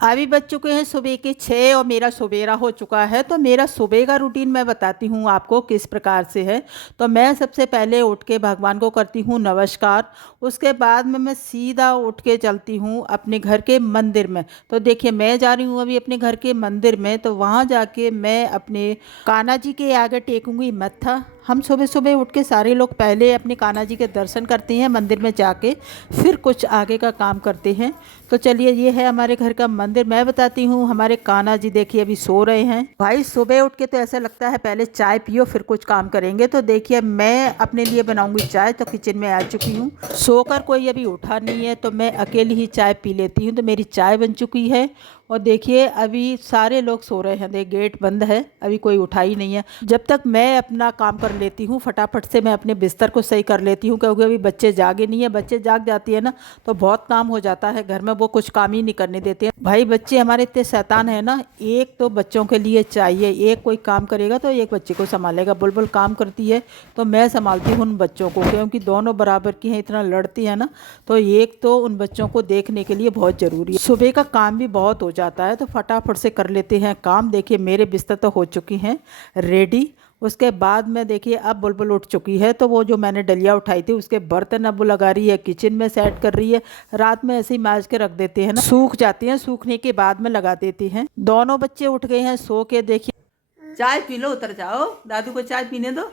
अभी बज चुके हैं सुबह के 6 और मेरा सवेरा हो चुका है। तो मेरा सुबह का रूटीन मैं बताती हूँ आपको किस प्रकार से है। तो मैं सबसे पहले उठ के भगवान को करती हूँ नमस्कार। उसके बाद में मैं सीधा उठ के चलती हूँ अपने घर के मंदिर में। तो देखिए मैं जा रही हूँ अभी अपने घर के मंदिर में, तो वहाँ जाके मैं अपने कान्हा जी के आगे टेकूंगी मत्था। हम सुबह सुबह उठ के सारे लोग पहले अपने कान्हा जी के दर्शन करते हैं मंदिर में जाके, फिर कुछ आगे का काम करते हैं। तो चलिए ये है हमारे घर का मंदिर। मैं बताती हूँ हमारे कान्हा जी देखिए अभी सो रहे हैं। भाई सुबह उठ के तो ऐसा लगता है पहले चाय पियो फिर कुछ काम करेंगे। तो देखिए मैं अपने लिए बनाऊंगी चाय, तो किचन में आ चुकी हूँ। सोकर कोई अभी उठा नहीं है तो मैं अकेली ही चाय पी लेती हूँ। तो मेरी चाय बन चुकी है और देखिए अभी सारे लोग सो रहे हैं, देख गेट बंद है, अभी कोई उठा ही नहीं है। जब तक मैं अपना काम कर लेती हूँ फटाफट से, मैं अपने बिस्तर को सही कर लेती हूँ, क्योंकि अभी बच्चे जागे नहीं है। बच्चे जाग जाती है ना तो बहुत काम हो जाता है घर में, वो कुछ काम ही नहीं करने देते हैं। भाई बच्चे हमारे इतने शैतान है ना, एक तो बच्चों के लिए चाहिए, एक कोई काम करेगा तो एक बच्चे को संभालेगा। बुलबुल काम करती है तो मैं संभालती हूँ उन बच्चों को, क्योंकि दोनों बराबर की हैं, इतना लड़ती है ना, तो एक तो उन बच्चों को देखने के लिए बहुत ज़रूरी है। सुबह का काम भी बहुत हो जाता है तो फटाफट से कर लेते हैं काम। देखिए मेरे बिस्तर तो हो चुकी हैं रेडी। उसके बाद में देखिए अब बुलबुल उठ चुकी है, तो वो जो मैंने डलिया उठाई थी उसके बर्तन अब वो लगा रही है, किचन में सेट कर रही है। रात में ऐसे ही माज के रख देते हैं ना, सूख जाती हैं, सूखने के बाद में लगा देती हैं। दोनों बच्चे उठ गए हैं सो के। देखिए चाय पी लो, उतर जाओ, दादू को चाय पीने दो।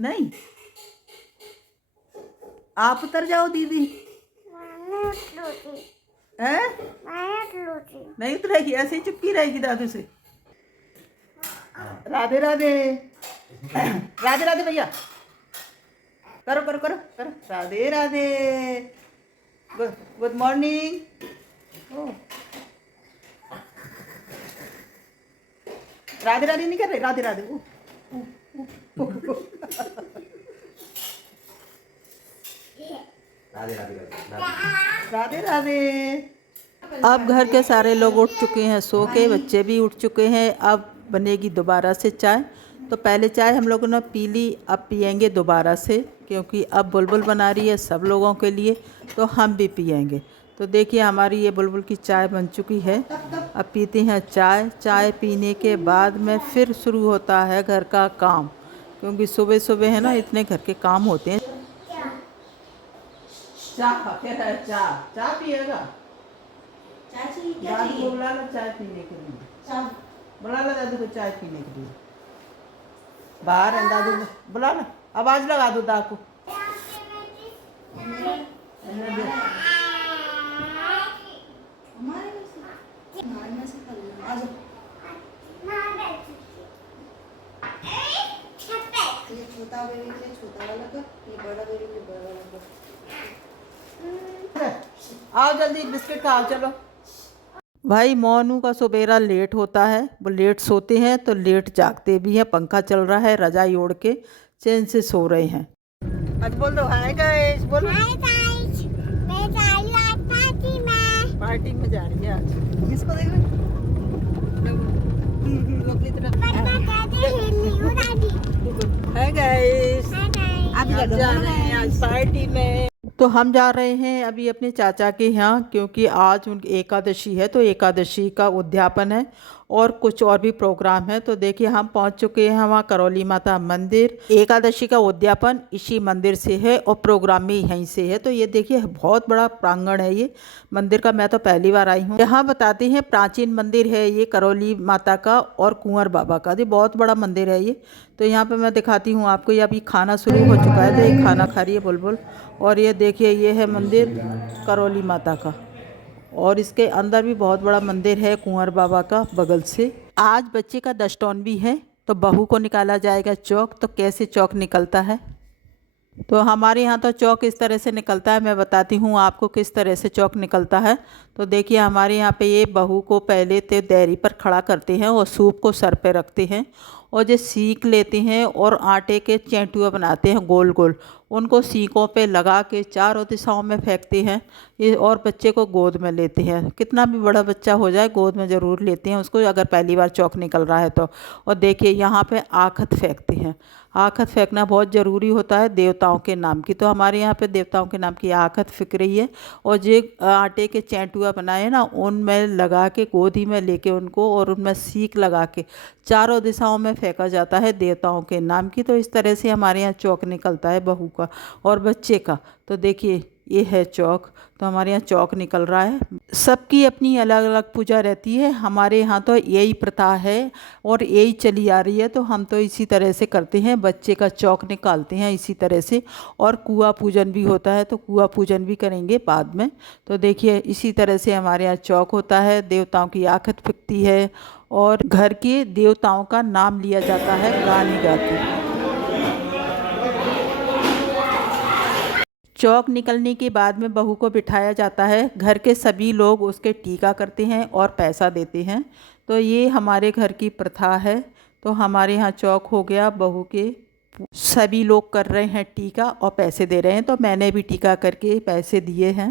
नहीं आप उतर जाओ दीदी। है नहीं उतरेगी, ऐसे ही चुपकी रहेगी दादू से। राधे राधे। राधे राधे भैया, करो करो करो करो, राधे राधे, गुड मॉर्निंग। राधे राधे नहीं कर रहे, राधे राधे। राधे राधे राधे राधे। अब घर के सारे लोग उठ चुके हैं सो के, बच्चे भी उठ चुके हैं। अब बनेगी दोबारा से चाय। तो पहले चाय हम लोगों ने पी ली, अब पियेंगे दोबारा से, क्योंकि अब बुलबुल बना रही है सब लोगों के लिए, तो हम भी पियेंगे। तो देखिए हमारी ये बुलबुल की चाय बन चुकी है। अब पीते हैं चाय। चाय पीने के बाद में फिर शुरू होता है घर का काम, क्योंकि सुबह सुबह है ना इतने घर के काम होते हैं। चाय चाय पिएगा, दादू को बुला लो चाय पीने के लिए, बुला लो दादू को चाय पीने के लिए। बाहर है दादू, बुला लो, आवाज लगा दो दादू को। छोटा बेबी के लिए छोटा वाला का, ये बड़ा बेबी के लिए बड़ा वाला का। आओ जल्दी बिस्किट खाओ चलो। भाई मोनू का सुबेरा लेट होता है, वो लेट सोते हैं तो लेट जागते भी हैं। पंखा चल रहा है, रजाई ओढ़ के चैन से सो रहे हैं। आज बोल दो हाय गाइस, बोलो हाय गाइस, मैं जा रही हूं आज पार्टी में जा रही है आज। किसको देख रहे हाय गाइस, आप जा रहे हैं आज पार्टी में। तो हम जा रहे हैं अभी अपने चाचा के यहाँ, क्योंकि आज उनकी एकादशी है, तो एकादशी का उद्यापन है और कुछ और भी प्रोग्राम है। तो देखिए हम पहुँच चुके हैं वहाँ करौली माता मंदिर। एकादशी का उद्यापन इसी मंदिर से है और प्रोग्राम भी यहीं से है। तो ये देखिए बहुत बड़ा प्रांगण है ये मंदिर का, मैं तो पहली बार आई हूँ। यहाँ बताते हैं प्राचीन मंदिर है ये करौली माता का और कुंवर बाबा का, ये बहुत बड़ा मंदिर है ये। तो यहाँ पे मैं दिखाती हूँ आपको, ये अभी खाना शुरू हो चुका है, तो ये खाना खा रही है बुलबुल। और ये देखिए ये है मंदिर करौली माता का, और इसके अंदर भी बहुत बड़ा मंदिर है कुंवर बाबा का बगल से। आज बच्चे का दशटोन भी है, तो बहू को निकाला जाएगा चौक। तो कैसे चौक निकलता है, तो हमारे यहाँ तो चौक इस तरह से निकलता है। मैं बताती हूँ आपको किस तरह से चौक निकलता है। तो देखिए हमारे यहाँ पे ये बहू को पहले तो दैरी पर खड़ा करते हैं और सूप को सर पे रखते हैं और जो सीख लेते हैं और आटे के चैंटुआ बनाते हैं गोल गोल, उनको सीकों पे लगा के चारों दिशाओं में फेंकते हैं ये, और बच्चे को गोद में लेते हैं। कितना भी बड़ा बच्चा हो जाए गोद में ज़रूर लेते हैं उसको, अगर पहली बार चौक निकल रहा है तो। और देखिए यहाँ पे आखत फेंकते हैं। आखत फेंकना बहुत ज़रूरी होता है देवताओं के नाम की, तो हमारे यहाँ पे देवताओं के नाम की आखत फेंक रही है। और जो आटे के चैंटुआ बनाए ना, उनमें लगा के गोदी में लेके उनको, और उनमें सीक लगा के चारों दिशाओं में फेंका जाता है देवताओं के नाम की। तो इस तरह से हमारे यहाँ चौक निकलता है बहू का और बच्चे का। तो देखिए ये है चौक, तो हमारे यहाँ चौक निकल रहा है। सबकी अपनी अलग अलग पूजा रहती है, हमारे यहाँ तो यही प्रथा है और यही चली आ रही है, तो हम तो इसी तरह से करते हैं, बच्चे का चौक निकालते हैं इसी तरह से। और कुआं पूजन भी होता है, तो कुआं पूजन भी करेंगे बाद में। तो देखिए इसी तरह से हमारे यहाँ चौक होता है, देवताओं की आखत फिकती है और घर के देवताओं का नाम लिया जाता है गाने गा के। चौक निकलने के बाद में बहू को बिठाया जाता है, घर के सभी लोग उसके टीका करते हैं और पैसा देते हैं। तो ये हमारे घर की प्रथा है। तो हमारे यहाँ चौक हो गया, बहू के सभी लोग कर रहे हैं टीका और पैसे दे रहे हैं, तो मैंने भी टीका करके पैसे दिए हैं।